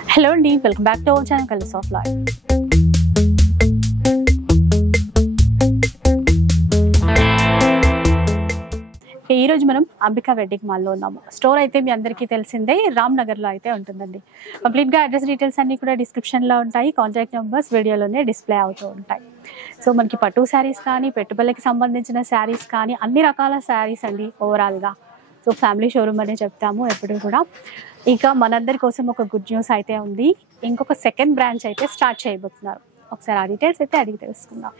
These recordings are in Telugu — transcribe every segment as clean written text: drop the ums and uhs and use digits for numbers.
హలో అండి, welcome back to our channel colours of life. ఈ రోజు మనం అంబికా వెడ్డింగ్ మాల్లో ఉన్నాము. స్టోర్ అయితే మీ అందరికీ తెలిసిందే, రామ్ నగర్లో అయితే ఉంటుందండి. కంప్లీట్గా అడ్రస్ డీటెయిల్స్ అన్నీ కూడా డిస్క్రిప్షన్లో ఉంటాయి. కాంటాక్ట్ నెంబర్స్ వీడియోలోనే డిస్ప్లే అవుతూ ఉంటాయి. సో మనకి పట్టు శారీస్ కానీ, పెట్టుబడులకి సంబంధించిన శారీస్ కానీ, అన్ని రకాల శారీస్ అండి ఓవరాల్గా. సో ఫ్యామిలీ షోరూమ్ అనే చెప్తాము ఎప్పుడు కూడా. ఇక మనందరి కోసం ఒక గుడ్ న్యూస్ అయితే ఉంది. ఇంకొక సెకండ్ బ్రాంచ్ అయితే స్టార్ట్ చేయబోతున్నారు. ఒకసారి ఆ డీటెయిల్స్ అయితే అడిగి తెలుసుకుందాం.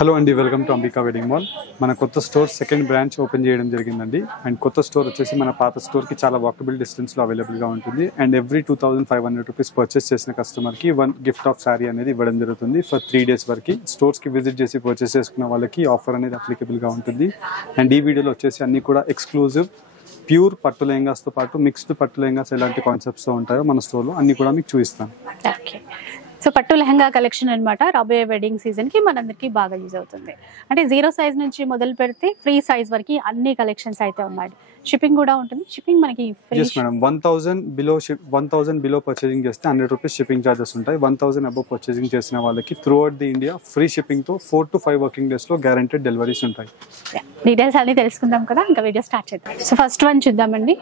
హలో అండి, welcome to Ambika wedding mall. మన కొత్త స్టోర్ సెకండ్ బ్రాంచ్ ఓపెన్ చేయడం జరిగిందండి. అండ్ కొత్త స్టోర్ వచ్చేసి మన పాత స్టోర్కి చాలా వాకబుల్ డిస్టెన్స్లో అవైలబుల్గా ఉంటుంది. అండ్ ఎవ్రీ 2500 రూపీస్ పర్చేస్ చేసిన కస్టమర్కి 1 గిఫ్ట్ ఆఫ్ శారీ అనేది ఇవ్వడం జరుగుతుంది ఫర్ 3 days వరకు. స్టోర్స్కి విజిట్ చేసి పర్చేస్ చేసుకున్న వాళ్ళకి ఆఫర్ అనేది అప్లికబుల్గా ఉంటుంది. అండ్ ఈ వీడియోలో వచ్చేసి అన్ని కూడా ఎక్స్క్లూజివ్ ప్యూర్ పట్టు లెహంగాస్తో పాటు మిక్స్డ్ పట్టు లెహంగాస్ ఎలాంటి కాన్సెప్ట్స్తో ఉంటాయో మన స్టోర్లో అన్ని కూడా మీకు చూపిస్తాను. సో పట్టు లెహంగా కలెక్షన్ అనమాట. రాబోయే వెడ్డింగ్ సీజన్కి మనందరికీ బాగా యూజ్ అవుతుంది. అంటే 0 size నుంచి మొదలు పెడితే ఫ్రీ సైజ్ వరకు అన్ని కలెక్షన్స్ అయితే ఉన్నాయి. షిప్పింగ్ కూడా ఉంటుంది. షిప్పింగ్ మనకి free. Yes madam, 1000 below purchasing చేస్తే 100 రూపీస్ షిప్పింగ్ ఛార్జెస్ ఉంటాయి. 1000 అబవ్ పర్చేసింగ్ చేసిన వాళ్ళకి through out the India free షిప్పింగ్తో 4 to 5 వర్కింగ్ డేస్లో గ్యారెంటెడ్ డెలివరీస్ ఉంటాయి. డీటెయిల్స్ అన్ని తెలుసుకుందాం కదా, ఇంకా వీడియో స్టార్ట్ చేద్దాం. సో ఫస్ట్ వన్ చూద్దామండి.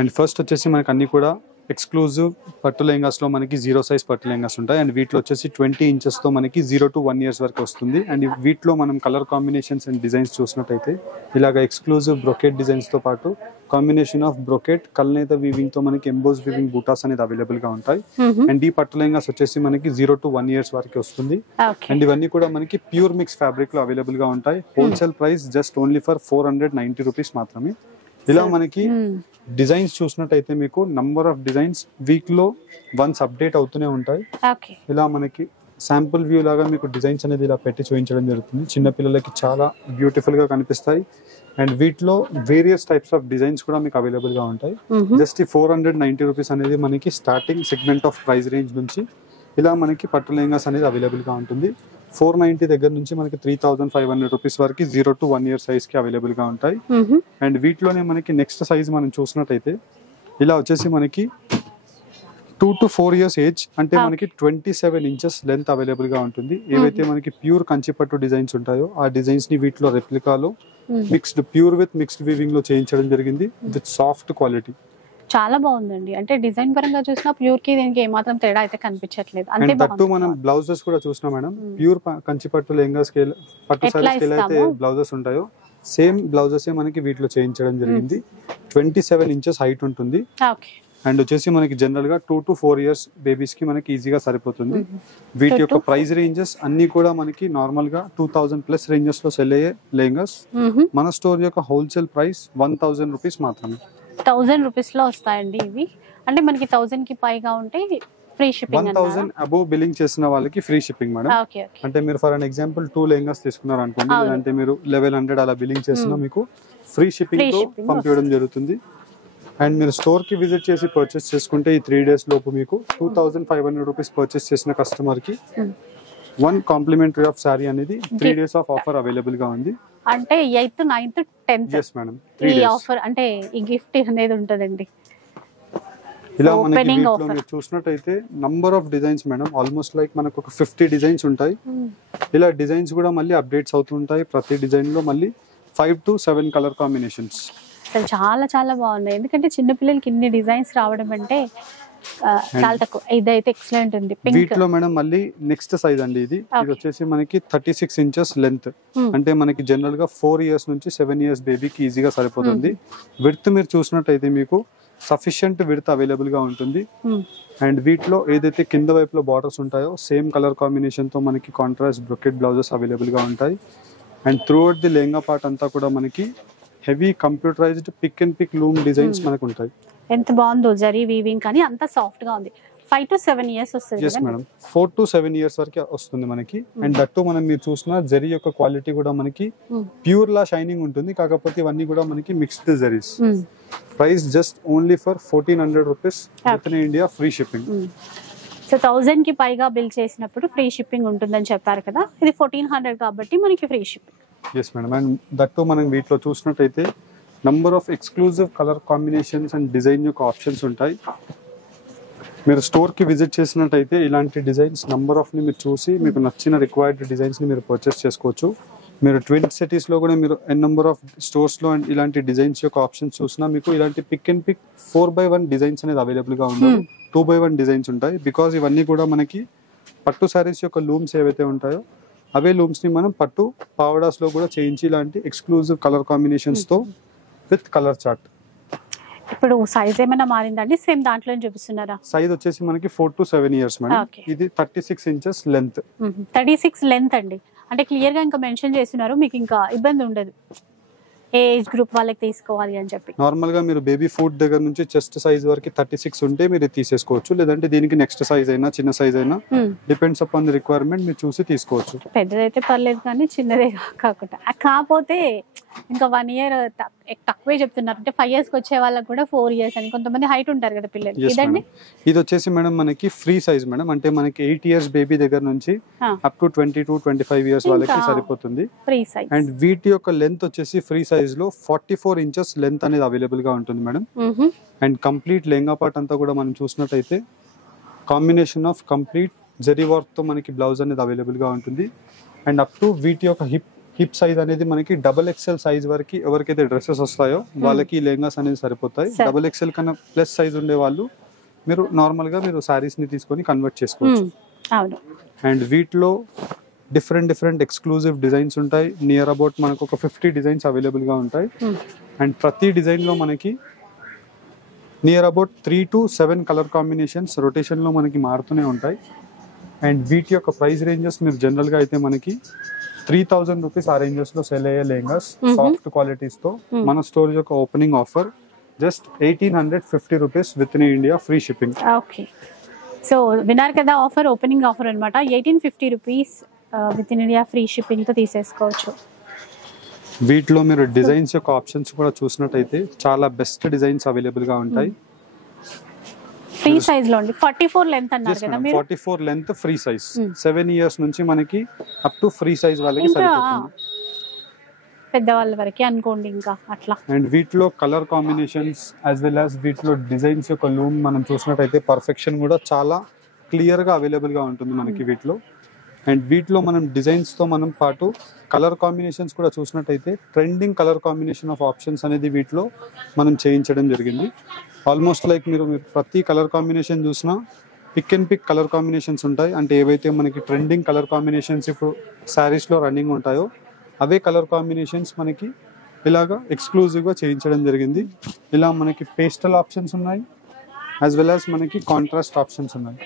అండ్ ఫస్ట్ వచ్చేసి మనకి అన్ని కూడా ఎక్స్క్లూజివ్ పట్టు లెహంగాస్లో మనకి 0 size పట్టు లెహంగాస్ ఉంటాయి. అండ్ వీటిలో వచ్చేసి 20 inchesతో మనకి 0 to 1 years వరకు వస్తుంది. అండ్ వీటిలో మనం కలర్ కాంబినేషన్స్ అండ్ డిజైన్స్ చూసినట్టయితే ఇలాగ ఎక్స్క్లూజివ్ బ్రొకెట్ డిజైన్స్తో పాటు కాంబినేషన్ ఆఫ్ బ్రొకెట్ కల్నేత వీవింగ్తో మనకి ఎంబోస్ వీవింగ్ బూటాస్ అనేది అవైలబుల్గా ఉంటాయి. అండ్ ఈ పట్టు లెహంగాస్ వచ్చేసి మనకి 0 to 1 years వరకు వస్తుంది. అండ్ ఇవన్నీ కూడా మనకి ప్యూర్ మిక్స్ ఫ్యాబ్రిక్లో అవైలబుల్గా ఉంటాయి. Wholesale price just only for 490 rupees మాత్రమే. ఇలా మనకి డిజైన్స్ చూసినట్టయితే మీకు నంబర్ ఆఫ్ డిజైన్స్ వీక్ లో వన్స్ అప్డేట్ అవుతూనే ఉంటాయి. ఇలా మనకి శాంపుల్ వ్యూ లాగా మీకు డిజైన్స్ అనేది ఇలా పెట్టి చూపించడం జరుగుతుంది. చిన్న పిల్లలకి చాలా బ్యూటిఫుల్ గా కనిపిస్తాయి. అండ్ వీటిలో వేరియస్ టైప్స్ ఆఫ్ డిజైన్స్ కూడా మీకు అవైలబుల్ గా ఉంటాయి. జస్ట్ ఈ 490 రూపీస్ అనేది మనకి starting segment of price range నుంచి ఇలా మనకి పట్టు లెహంగాస్ అనేది అవైలబుల్ గా ఉంటుంది. 490 దగ్గర నుంచి మనకి 3500 రూపీస్ వరకు 0 to 1 year సైజ్ కి అవైలబుల్ గా ఉంటాయి. అండ్ వీటిలోనే మనకి నెక్స్ట్ సైజ్ మనం చూసినట్టయితే ఇలా వచ్చేసి మనకి 2 to 4 years ఏజ్, అంటే మనకి 27 inches లెంత్ అవైలబుల్ గా ఉంటుంది. ఏవైతే మనకి ప్యూర్ కంచిపట్టు డిజైన్స్ ఉంటాయో ఆ డిజైన్స్ ని వీటిలో రెప్లికాలో mixed pure with mixed weaving లో చేయించడం జరిగింది విత్ సాఫ్ట్ క్వాలిటీ. చాలా బాగుందండి. అంటే డిజైన్ పరంగా చూసినా ప్యూర్ కి దీనికి ఏమాత్రం తేడా అయితే కనిపించట్లేదు. అంటే దట్టు మనం బ్లౌజెస్ కూడా చూసినా మేడం, ప్యూర్ కంచిపట్టు లెహంగా స్కేల్ పట్టు సారీ స్కేల్ అయితే బ్లౌజెస్ ఉంటాయో సేమ్ బ్లౌజెస్ మనకి వీటిలో చేయించడం జరిగింది. 27 inches హైట్ ఉంటుంది. అండ్ వచ్చేసి మనకి జనరల్ గా 2 to 4 years బేబీస్ కి మనకి ఈజీగా సరిపోతుంది. వీటి యొక్క ప్రైస్ రేంజెస్ అన్ని కూడా మనకి నార్మల్ గా 2000+ రేంజెస్ లో సెల్ అయ్యే లెహంగాస్. మన స్టోర్ యొక్క హోల్సేల్ ప్రైస్ 1000 రూపీస్ మాత్రమే. 1000 రూపీస్ లో వస్తాయండి ఇవి. అంటే మనకి 1000 కి పైగా ఉంటే ఫ్రీ షిప్పింగ్. 1000 అబోవ్ బిల్లింగ్ చేసిన వాళ్ళకి ఫ్రీ షిప్పింగ్ మేడం. అంటే మీరు ఫర్ అన్ ఎగ్జాంపుల్ 2 లెహంగాస్ తీసుకున్నారు అనుకోండి, అంటే మీరు 1100 అలా బిల్లింగ్ చేసినా మీకు ఫ్రీ షిప్పింగ్ తో పంపించడం జరుగుతుంది. అండ్ మీరు స్టోర్ కి విజిట్ చేసి పర్చేస్ చేసుకుంటే ఈ 3 days లోపు మీకు 2500 రూపీస్ పర్చేస్ చేసిన కస్టమర్ కి 1 కాంప్లిమెంటరీ ఆఫ్ శారీ అనేది 3 days ఆఫ్ ఆఫర్ అవైలబుల్ గా ఉంది. అంటే 8th, 9th, 10th yes madam, ఈ ఆఫర్ అంటే ఈ గిఫ్ట్ అనేది ఉంటదండి. ఇలా మనకి వీటిలో మీరు చూసినట్టయితే number of designs madam, almost like మనకు ఒక 50 డిజైన్స్ ఉంటాయి. ఇలా డిజైన్స్ కూడా మళ్ళీ అప్డేట్స్ అవుతుంటాయి. ప్రతి డిజైన్ లో మళ్ళీ 5 to 7 కలర్ కాంబినేషన్స్. అసలు చాలా చాలా బాగున్నాయి. ఎందుకంటే చిన్న పిల్లలకి ఇన్ని డిజైన్స్ రావడం అంటే చాలా తక్కువ. ఇదైతే ఎక్సలెంట్ ఉంది. వీటిలో మేడం మళ్ళీ నెక్స్ట్ సైజ్ అండి ఇది వచ్చేసి మనకి 36 inches లెంత్. అంటే మనకి జనరల్ గా 4 years నుంచి 7 years బేబీకి ఈజీగా సరిపోతుంది. విడ్త్ మీరు చూసినట్టయితే మీకు సఫిషియంట్ విడ్త్ అవైలబుల్ గా ఉంటుంది. అండ్ వీటిలో ఏదైతే కింద వైపులో బార్డర్స్ ఉంటాయో సేమ్ కలర్ కాంబినేషన్ తో మనకి కాంట్రాస్ట్ బ్రొకెట్ బ్లౌజెస్ అవైలబుల్ గా ఉంటాయి. And through out the lehenga part అంతా కూడా మనకి heavy computerised pick and pick loom designs మనకు ఉంటాయి. ఎంత బాగుందో జరీ వీవింగ్ కానీ అంత సాఫ్ట్ గా ఉంది. 5 to 7 years వస్తుంది. yes మేడం, 4 to 7 years వరకు వస్తుంది మనకి. అండ్ దట్టు మనం మీరు చూసిన జరీ యొక్క క్వాలిటీ కూడా మనకి ప్యూర్ లా షైనింగ్ ఉంటుంది. కాకపోతే ఇవన్నీ కూడా మనకి mixed zaris. Price just only for 1400 rupees with in India free shipping. So 1000 కి పైగా బిల్ చేసినప్పుడు ఫ్రీ షిప్పింగ్ ఉంటుందని చెప్పారు కదా, ఇది 1400 కాబట్టి మనకి free shipping. Yes madam. And that మనం వీటిలో చూసినట్టయితే number of exclusive colour combinations and design యొక్క ఆప్షన్స్ ఉంటాయి. మీరు స్టోర్ కి విజిట్ చేసినట్టయితే ఇలాంటి డిజైన్స్ నంబర్ ఆఫ్ ని మీరు చూసి మీకు నచ్చిన రిక్వైర్డ్ డిజైన్స్ ని మీరు పర్చేస్ చేసుకోవచ్చు. మీరు ట్విన్ సిటీస్ లో కూడా మీరు ఎన్ నెంబర్ ఆఫ్ స్టోర్స్ లో ఇలాంటి డిజైన్స్ యొక్క ఆప్షన్స్ చూసినా మీకు ఇలాంటి pick and pick 4x1 designs అనేది అవైలబుల్ గా ఉండవు. 2x1 డిజైన్స్ ఉంటాయి. బికాస్ ఇవన్నీ కూడా మనకి పట్టు సారీస్ యొక్క లూమ్స్ ఏవైతే ఉంటాయో అవే లూమ్స్ ని మనం పట్టు పావడాస్ లో కూడా చేయించి ఇలాంటి ఎక్స్క్లూజివ్ కలర్ కాంబినేషన్స్ తో విత్ కలర్ చార్ట్. ఇప్పుడు సైజ్ ఏమైనా మారిందండి? సేమ్ దాంట్లో చూపిస్తున్నారా? సైజ్ వచ్చేసి మనకి 4 to 7 years మేడం. ఇది 36 inches లెంత్. 36 లెంత్ అండి. అంటే క్లియర్ గా ఇంకా మెన్షన్ చేస్తున్నారు, మీకు ఇంకా ఇబ్బంది ఉండదు ఏ ఏజ్ గ్రూప్ వాళ్ళకి తీసుకోవాలి అని చెప్పి. నార్మల్ గా మీరు బేబీ ఫుడ్ దగ్గర నుంచి చెస్ట్ సైజ్ వరకు 36 ఉంటే మీరు తీసేసుకోవచ్చు. లేదంటే దీనికి నెక్స్ట్ సైజ్ అయినా చిన్న సైజ్ అయినా డిపెండ్స్ అపాన్ ది రిక్వైర్మెంట్ మీరు చూసి తీసుకోవచ్చు. పెద్దదైతే పర్లేదు కానీ చిన్నదే కాకుండా కాకపోతే ఇంకా 1 year తక్కువే చెప్తున్నారు. అంటే 5 years వచ్చే వాళ్ళకి కూడా 4 years అని కొంతమంది హైట్ ఉంటారు కదా పిల్లలు. ఇదండి ఇది వచ్చేసి మేడం మనకి ఫ్రీ సైజ్ మేడం. అంటే మనకి 8 years బేబీ దగ్గర నుంచి అప్ టు 22-25 years వాళ్ళకి సరిపోతుంది. Free size. అండ్ వీటి యొక్క లెంత్ వచ్చేసి ఫ్రీ సైజ్ లో 44 inches లెంత్ అనేది అవైలబుల్ గా ఉంటుంది madam. And complete lehenga part అంతా కూడా మనం చూసినట్టయితే combination of complete zari work తో మనకి బ్లౌజ్ అనేది అవైలబుల్ గా ఉంటుంది. అండ్ అప్ టు వీటి యొక్క హిప్ సైజ్ అనేది మనకి XXL సైజ్ వరకు ఎవరికైతే డ్రెస్సెస్ వస్తాయో వాళ్ళకి లెహంగాస్ అనేది సరిపోతాయి. XXL కన్నా ప్లస్ సైజ్ ఉండే వాళ్ళు మీరు నార్మల్ గా మీరు సారీస్ ని తీసుకొని కన్వర్ట్ చేసుకోవచ్చు. అండ్ వీటిలో డిఫరెంట్ ఎక్స్క్లూజివ్ డిజైన్స్ ఉంటాయి. నియర్ అబౌట్ మనకు ఒక 50 డిజైన్స్ అవైలబుల్ గా ఉంటాయి. అండ్ ప్రతి డిజైన్ లో మనకి near about 3 to 7 colour combinations rotation లో మనకి మారుతూనే ఉంటాయి. అండ్ వీటి యొక్క ప్రైస్ రేంజెస్ మీరు జనరల్ గా అయితే మనకి 3000 రూపీస్ ఆ రేంజెస్ లో సెల్ అయ్యే లెహంగాస్ సాఫ్ట్ క్వాలిటీస్ తో మన స్టోర్ యొక్క opening offer just 1850 rupees with in India free shipping. Okay, so విన్నారు కదా ఆఫర్, ఓపెనింగ్ ఆఫర్ అనమాట. 1850 rupees with in India free shipping తో తీసేసుకోవచ్చు. వీటిలో మీరు డిజైన్స్ యొక్క ఆప్షన్స్ కూడా చూసినట్టయితే చాలా బెస్ట్ డిజైన్స్ అవైలబుల్ గా ఉంటాయి. ఫ్రీ సైజ్ లో అండి. 44 లెంత్ అన్నారు కదా మీరు. 44 లెంత్ ఫ్రీ సైజ్. 7 years నుంచి మనకి అప్ టు ఫ్రీ సైజ్ వాళ్ళకి సరిపోతుంది. పెద్దవాళ్ళ వరకు అనుకోండి ఇంకా అట్లా. అండ్ వీటిలో colour combinations as well as వీటిలో డిజైన్స్ యొక్క లూమ్ మనం చూసినట్టయితే పర్ఫెక్షన్ కూడా చాలా క్లియర్ గా అవైలబుల్ గా ఉంటుంది మనకి వీటిలో. అండ్ వీటిలో మనం డిజైన్స్ తో మనం పాటు కలర్ కాంబినేషన్స్ కూడా చూసినట్టయితే trending colour combination of options అనేది వీటిలో మనం చేయించడం జరిగింది. ఆల్మోస్ట్ లైక్ మీరు ప్రతి కలర్ కాంబినేషన్ చూసినా pick and pick colour combinations ఉంటాయి. అంటే ఏవైతే మనకి ట్రెండింగ్ కలర్ కాంబినేషన్స్ ఇప్పుడు శారీస్ లో రన్నింగ్ ఉంటాయో అవే కలర్ కాంబినేషన్స్ మనకి ఇలాగా ఎక్స్క్లూజివ్ గా చేయించడం జరిగింది. ఇలా మనకి పేస్టల్ ఆప్షన్స్ ఉన్నాయి యాజ్ వెల్ యాజ్ మనకి కాంట్రాస్ట్ ఆప్షన్స్ ఉన్నాయి.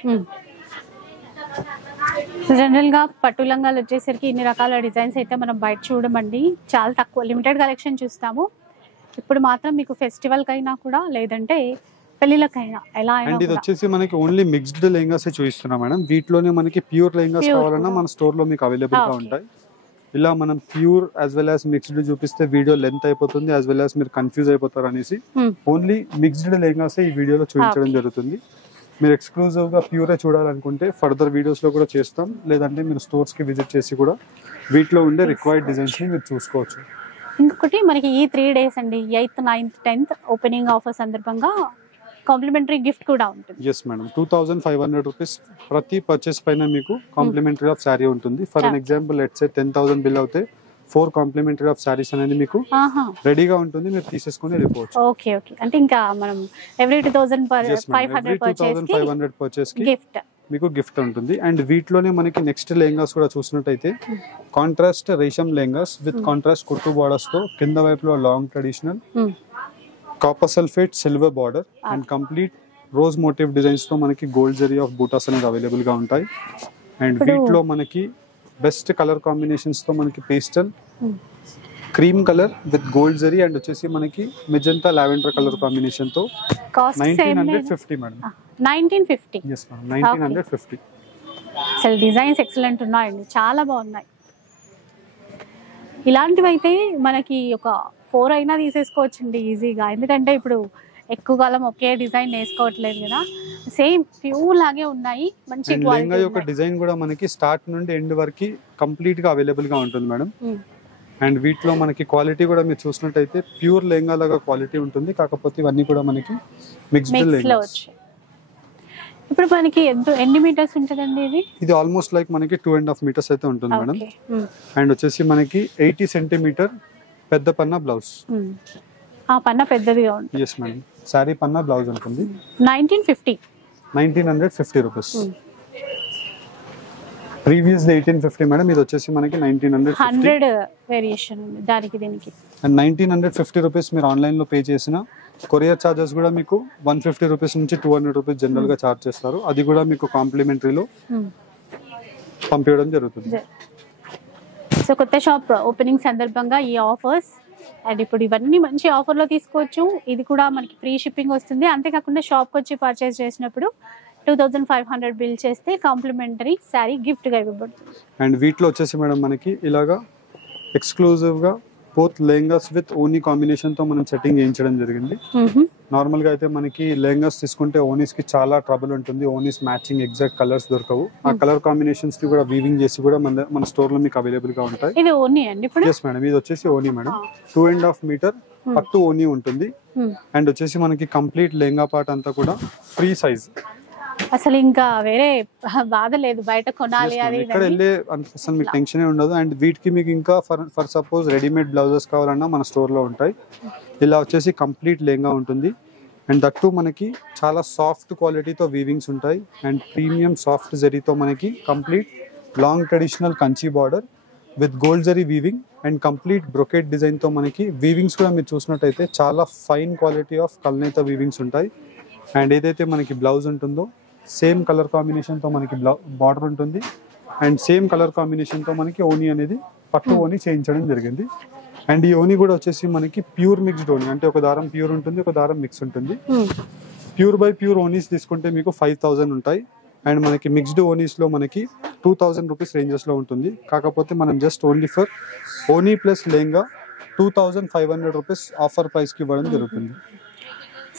జనరల్ గా పట్టు లంగాలు వచ్చేసరికి ఇన్ని రకాల డిజైన్స్ అయితే మనం బయట చూడమండి, చాలా తక్కువ లిమిటెడ్ కలెక్షన్ చూస్తాము. ఇప్పుడు మాత్రం మీకు ఫెస్టివల్ కైనా కూడా లేదంటే పెళ్లిళ్ళకైనా ఎలా అయినా. అండ్ ఇది వచ్చేసి మనకి ఓన్లీ మిక్స్డ్ లెహంగాస్ చూపిస్తున్నాం మేడం. వీటిలోనే మనకి ప్యూర్ లెహంగాస్ కావాలన్నా మన స్టోర్ లో మీకు అవైలబుల్ గా ఉంటాయి. ఇలా మనం pure as well as mixed చూపిస్తే వీడియో లెంత్ అయిపోతుంది, యాజ్ వెల్ యాజ్ మీరు కన్ఫ్యూజ్ అయిపోతారు అనేసి ఓన్లీ మిక్స్డ్ లెహంగాస్ ఈ వీడియోలో చూపించడం జరుగుతుంది. మీరు ఎక్స్క్లూజివ్ గా ప్యూరే చూడాలనుకుంటే ఫర్దర్ వీడియోస్ లో కూడా చేస్తాం. లేదంటే మీరు స్టోర్స్ కి విజిట్ చేసి కూడా వీటిలో ఉండే రిక్వైర్డ్ డిజైన్స్ ని మీరు చూసుకోవచ్చు. ఇంకొకటి మనకి ఈ 3 days అండి, 8th, 9th, 10th opening offer సందర్భంగా కాంప్లిమెంటరీ గిఫ్ట్ కూడా ఉంటుంది. ఎస్ మేడం, 2500 రూపీస్ ప్రతి పర్చేస్ పైన మీకు కాంప్లిమెంటరీ ఆఫ్ శారీ ఉంటుంది. For an example let's say 10,000 bill అవుతే 4 కాంప్లిమెంటరీ ఆఫ్ శారీస్ అనేది మీకు రెడీగా ఉంటుంది, మీరు తీసేసుకొని వెళ్ళిపోవచ్చు. ఓకే ఓకే, అంటే ఇంకా మనం ఎవ్రీ 2500 పర్చేస్ కి గిఫ్ట్ మీకు గిఫ్ట్ ఉంటుంది. అండ్ వీటిలోనే మనకి నెక్స్ట్ లెహంగాస్ కూడా చూసినట్టయితే కాంట్రాస్ట్ రేషం లెహంగాస్ విత్ కాంట్రాస్ట్ కుట్టు బార్డర్స్ తో కింద వైపులో long traditional copper sulphate silver border and complete rose motive designs తో మనకి గోల్డ్ జరీ ఆఫ్ బూటాస్ అనేది అవైలబుల్ గా ఉంటాయి. అండ్ వీటిలో మనకి బెస్ట్ కలర్ కాంబినేషన్స్ తో మనకి pastel cream colour with gold zari and వచ్చేసి మనకి మెజెంటా లావెండర్ కలర్ కాంబినేషన్ తో 1950 మేడం. 1950. yes ma'am, 1950. అసలు డిజైన్స్ ఎక్సలెంట్ ఉన్నాయండి, చాలా బాగున్నాయి. ఇలాంటివి అయితే మనకి ఒక 4 అయినా తీసేసుకోవచ్చండి ఈజీగా. ఎందుకంటే ఇప్పుడు ఎక్కువ కాలం ఒకే డిజైన్ వేసుకోవట్లేదు కదా, సేమ్ ప్యూర్ లాగే ఉన్నాయి, మంచి క్వాలిటీ. యొక్క డిజైన్ కూడా మనకి స్టార్ట్ నుండి ఎండ్ వరకు కంప్లీట్ గా అవైలబుల్ గా ఉంటుంది మేడం. అండ్ వీటిలో మనకి క్వాలిటీ కూడా మీరు చూసినట్టయితే ప్యూర్ లెహంగా లాగా క్వాలిటీ ఉంటుంది, కాకపోతే ఇవన్నీ కూడా మనకి మిక్స్డ్ లెహంగాస్. ఇప్పుడు మనకి ఎన్ని మీటర్స్ ఉంటుందండి ఇది? ఇది ఆల్మోస్ట్ లైక్ మనకి 2.5 మీటర్స్ అయితే ఉంటుంది మేడం. ఓకే. అండ్ వచ్చేసి మనకి 80 సెంటీమీటర్ పెద్ద పన్నా బ్లౌజ్. ఆ పన్నా పెద్దదిగా ఉంటుంది. ఎస్ మేడం, శారీ పన్నా బ్లౌజ్ ఉంటుంది. 1950 రూపీస్. ప్రీవియస్ 1850 మేడం, ఇది వచ్చేసి మనకి 1950. 100 వేరియేషన్ ఉంది దానికి దీనికి. అండ్ 1950 రూపీస్ మీరు ఆన్లైన్ లో పే చేసిన కొరియర్ చార్జెస్ కూడా మీకు 150 రూపీస్ నుంచి 200 రూపీస్ జనరల్ గా చార్జ్ చేస్తారు. అది కూడా మీకు కాంప్లిమెంటరీలో పంపించడం జరుగుతుంది. సో కొత్త షాప్ ఓపెనింగ్ సందర్భంగా ఈ ఆఫర్స్, అండ్ ఇప్పుడు ఇవన్నీ మంచి ఆఫర్లో తీసుకోవచ్చు. ఇది కూడా మనకి ఫ్రీ షిప్పింగ్ వస్తుంది. అంతేకాకుండా షాప్కి వచ్చి పర్చేస్ చేసినప్పుడు 2500 బిల్ చేస్తే కాంప్లిమెంటరీ శారీ గిఫ్ట్గా ఇవ్వబడుతుంది. అండ్ వీటిలో వచ్చేసి మేడం మనకి ఇలాగా ఎక్స్క్లూజివ్గా బోత్ లెహంగాస్ విత్ ఓనీ కాంబినేషన్తో మనం సెట్టింగ్ చేయించడం జరిగింది. నార్మల్గా అయితే మనకి లెహంగాస్ తీసుకుంటే ఓనీస్కి చాలా ట్రబుల్ ఉంటుంది. ఓనీస్ మ్యాచింగ్ ఎగ్జాక్ట్ కలర్స్ దొరకవు. ఆ కలర్ కాంబినేషన్స్ ని కూడా వీవింగ్ చేసి కూడా మన స్టోర్లో మీకు అవైలబుల్గా ఉంటాయి. ఇది ఓనీ అండి ఇప్పుడు? ఎస్ మేడం, ఇది వచ్చేసి ఓనీ మేడం. 2.5 మీటర్ పట్టు ఓనీ ఉంటుంది. అండ్ వచ్చేసి మనకి కంప్లీట్ లెహంగా పార్ట్ అంతా కూడా ఫ్రీ సైజ్. అసలు ఇంకా వేరే బాధ లేదు బయట కొనాలి అది ఇక్కడ వెళ్ళే అసలు మీకు టెన్షన్ ఉండదు. అండ్ వీటికి మీకు ఇంకా ఫర్ సపోజ్ రెడీమేడ్ బ్లౌజెస్ కావాలన్నా మన స్టోర్ లో ఉంటాయి. ఇలా వచ్చేసి కంప్లీట్ లెహంగా ఉంటుంది. అండ్ దట్టు మనకి చాలా సాఫ్ట్ క్వాలిటీతో వీవింగ్స్ ఉంటాయి. అండ్ ప్రీమియం సాఫ్ట్ జరీతో మనకి complete long traditional Kanchi border with gold zari weaving and complete brocade design తో మనకి వీవింగ్స్ కూడా మీరు చూసినట్టయితే చాలా ఫైన్ క్వాలిటీ ఆఫ్ కల్నేత వీవింగ్స్ ఉంటాయి. అండ్ ఏదైతే మనకి బ్లౌజ్ ఉంటుందో సేమ్ కలర్ కాంబినేషన్తో మనకి బార్డర్ ఉంటుంది. అండ్ సేమ్ కలర్ కాంబినేషన్తో మనకి ఓనీ అనేది పట్టు ఓనీ చేయించడం జరిగింది. అండ్ ఈ ఓనీ కూడా వచ్చేసి మనకి ప్యూర్ మిక్స్డ్ ఓనీ, అంటే ఒక దారం ప్యూర్ ఉంటుంది, ఒక దారం మిక్స్ ఉంటుంది. ప్యూర్ బై ప్యూర్ ఓనీస్ తీసుకుంటే మీకు 5000 ఉంటాయి. అండ్ మనకి మిక్స్డ్ ఓనీస్లో మనకి 2000 రూపీస్ రేంజెస్లో ఉంటుంది. కాకపోతే మనం జస్ట్ ఓన్లీ ఫర్ ఓనీ ప్లస్ లెహంగా 2500 రూపీస్ ఆఫర్ ప్రైస్కి ఇవ్వడం జరుగుతుంది.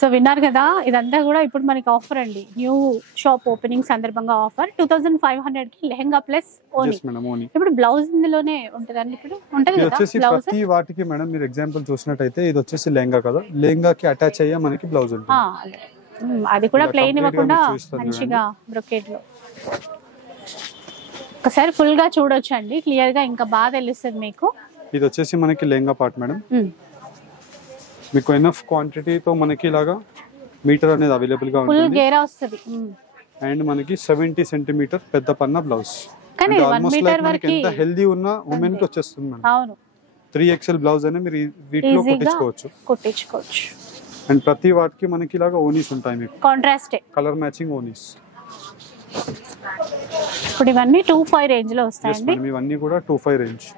సో విన్నారు కదా, ఇదంతా కూడా ఇప్పుడు మనకి ఆఫర్ అండి. న్యూ షాప్ ఓపెనింగ్ సందర్భంగా ఆఫర్ 2500 కి లెహంగా ప్లస్ ఓనీ. ఇప్పుడు బ్లౌజ్ ఇందులోనే ఉంటదండి? ఇప్పుడు ఉంటది కదా వచ్చేసి ప్రతి వాటికి మేడం మీరు ఎగ్జాంపుల్ చూసినట్టయితే ఇది వచ్చేసి లెహంగా కదా, లెహంగాకి అటాచ్ అయ్యే మనకి బ్లౌజ్ ఉంటుంది. అది కూడా ప్లెయిన్ ఇవ్వకుండా మంచిగా బ్రొకెట్ లో. ఒకసారి ఫుల్ గా చూడొచ్చు అండి, క్లియర్ గా ఇంకా బాగా తెలుస్తుంది మీకు. ఇది వచ్చేసి మనకి లెహంగా పార్ట్ మేడం. మీకు ఎనఫ్ క్వాంటిటీతో మనకి ఇలాగా మీటర్ అనేది అవైలబుల్ గా ఉంటుంది. ఫుల్ గేరా వస్తుంది. అండ్ మనకి 70 సెంటీమీటర్ పెద్ద పన్నా బ్లౌజ్. కానీ 1 మీటర్ వరకు ఎంత హెల్దీ ఉన్న ఉమెన్ కి వచ్చేస్తుంది మేడం. అవును, 3XL బ్లౌజ్ అనే మీరు వీటిలో కుట్టించుకోవచ్చు. అండ్ ప్రతి వాటికి మనకి ఇలాగా ఓనీస్ ఉంటాయి మీకు, కాంట్రాస్ట్ కలర్ మ్యాచింగ్ ఓనీస్. ఇప్పుడు ఇవన్నీ 25 రేంజ్ లో వస్తాయండి. ఇవన్నీ కూడా 25 రేంజ్.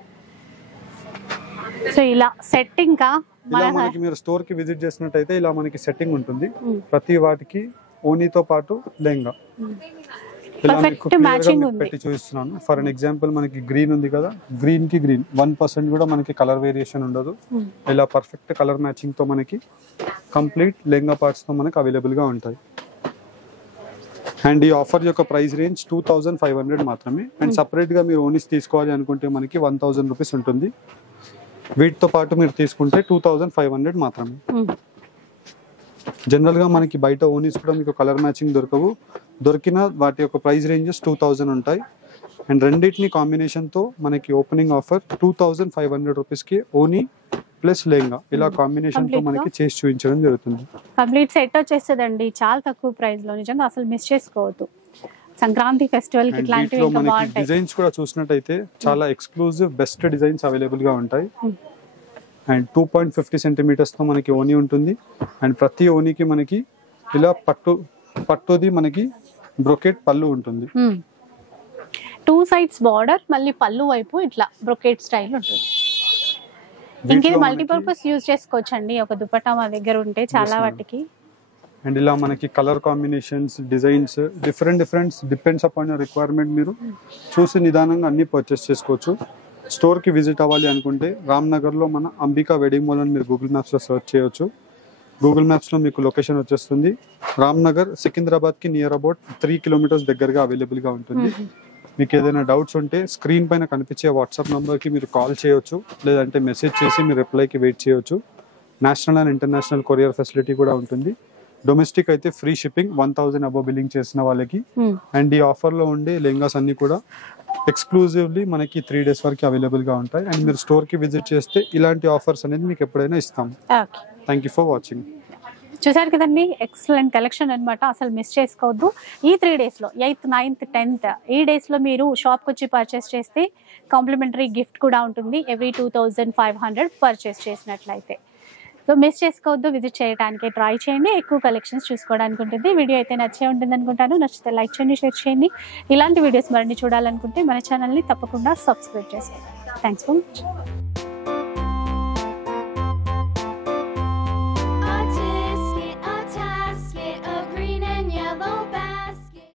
సో ఇలా సెట్టింగ్ కా ఇలా మనకి మీరు స్టోర్ కి విజిట్ చేసినట్టయితే ఇలా మనకి సెట్టింగ్ ఉంటుంది. ప్రతి వాటికి ఓనీతో పాటు లెహంగా ఇలా మీకు పెట్టి చూపిస్తున్నాను. ఫర్ అన్ ఎగ్జాంపుల్ మనకి గ్రీన్ ఉంది కదా, గ్రీన్ కి గ్రీన్ 1% కూడా మనకి కలర్ వేరియేషన్ ఉండదు. ఇలా పర్ఫెక్ట్ కలర్ మ్యాచింగ్ తో మనకి కంప్లీట్ లెహంగా పార్ట్స్ తో మనకి అవైలబుల్ గా ఉంటాయి. అండ్ ఈ ఆఫర్ యొక్క ప్రైస్ రేంజ్ 2500 మాత్రమే. అండ్ సపరేట్ గా మీరు ఓనీస్ తీసుకోవాలి అనుకుంటే మనకి 1000 రూపీస్ ఉంటుంది. వీటితో పాటు మీరు తీసుకుంటే 2500 మాత్రమే. జనరల్ గా మనకి బయట ఓనీస్ కూడా మీకు కలర్ మ్యాచింగ్ దొరికిన వాటి యొక్క ప్రైస్ రేంజెస్ 2000 ఉంటాయి. అండ్ రెండింటిని కాంబినేషన్ తో మనకి ఓపెనింగ్ ఆఫర్ 2500 రూపీస్ కి ఓనీ ప్లస్ లెహంగా ఇలా కాంబినేషన్ తో మనకి చేసి చూపించడం జరుగుతుంది. కంప్లీట్ సెట్ వచ్చేస్తుందండి చాలా తక్కువ ప్రైస్ లో. నిజంగా అసలు మిస్ చేసుకోవద్దు. సంక్రాంతి ఫెస్టివల్ కి ఇట్లాంటివి ఇంకా బాగుంటాయి. డిజైన్స్ కూడా చూసినట్టయితే చాలా ఎక్స్క్లూజివ్ బెస్ట్ డిజైన్స్ అవైలబుల్ గా ఉంటాయి. అండ్ 2.50 సెంటీమీటర్స్ తో మనకి ఓనీ ఉంటుంది. అండ్ ప్రతి ఓనీకి మనకి ఇలా పట్టుది మనకి బ్రొకెట్ పళ్ళు ఉంటుంది. 2 సైడ్స్ బార్డర్, మళ్ళీ పళ్ళు వైపు ఇట్లా బ్రొకెట్ స్టైల్ ఉంటుంది. ఇంకేది మల్టీపర్పస్ యూజ్ చేసుకోవచ్చు అండి. ఒక దుపట్టా మా దగ్గర ఉంటే చాలా వాటికి. అండ్ ఇలా మనకి colour combinations, designs different depends upon your requirement. మీరు చూసి నిదానంగా అన్ని పర్చేస్ చేసుకోవచ్చు. స్టోర్కి విజిట్ అవ్వాలి అనుకుంటే రామ్నగర్లో మన అంబికా వెడ్డింగ్ మాల్ అని మీరు గూగుల్ మ్యాప్స్లో సర్చ్ చేయొచ్చు. గూగుల్ మ్యాప్స్లో మీకు లొకేషన్ వచ్చేస్తుంది. రామ్నగర్ సికింద్రాబాద్కి నియర్ అబౌట్ 3 కిలోమీటర్స్ దగ్గరగా అవైలబుల్గా ఉంటుంది. మీకు ఏదైనా డౌట్స్ ఉంటే స్క్రీన్ పైన కనిపించే వాట్సాప్ నెంబర్కి మీరు కాల్ చేయొచ్చు, లేదంటే మెసేజ్ చేసి మీరు రిప్లైకి వెయిట్ చేయొచ్చు. National and international courier facility కూడా ఉంటుంది. డొమెస్టిక్ అయితే ఫ్రీ షిప్పింగ్ 1000 అబో బిల్లింగ్ చేసిన వాళ్ళకి. అండ్ ఈ ఆఫర్ లో ఉండే లెహంగాస్ అన్ని కూడా ఎక్స్క్లూజివ్లీ మనకి 3 days వరకు అవైలబుల్ గా ఉంటాయి. అండ్ మీరు స్టోర్ కి విజిట్ చేస్తే ఇలాంటి ఆఫర్స్ అనేది మీకు ఎప్పుడైనా ఇస్తాం. Thank you for watching. చూసారు కదండి, ఎక్సలెంట్ కలెక్షన్ అనమాట. అసలు మిస్ చేసుకోవద్దు. ఈ 3 daysలో 8th, 9th, 10th ఈ డేస్లో మీరు షాప్కి వచ్చి పర్చేస్ చేస్తే కాంప్లిమెంటరీ గిఫ్ట్ కూడా ఉంటుంది ఎవ్రీ 2500 పర్చేస్ చేసినట్లయితే. సో మిస్ చేసుకోవద్దు, విజిట్ చేయడానికి ట్రై చేయండి. ఎక్కువ కలెక్షన్స్ చూసుకోవడానికి ఉంటుంది. వీడియో అయితే నచ్చే ఉంటుంది అనుకుంటాను. నచ్చితే లైక్ చేయండి, షేర్ చేయండి. ఇలాంటి వీడియోస్ మరిన్ని చూడాలనుకుంటే మన ఛానల్ని తప్పకుండా సబ్స్క్రైబ్ చేసుకోండి. Thanks for watching.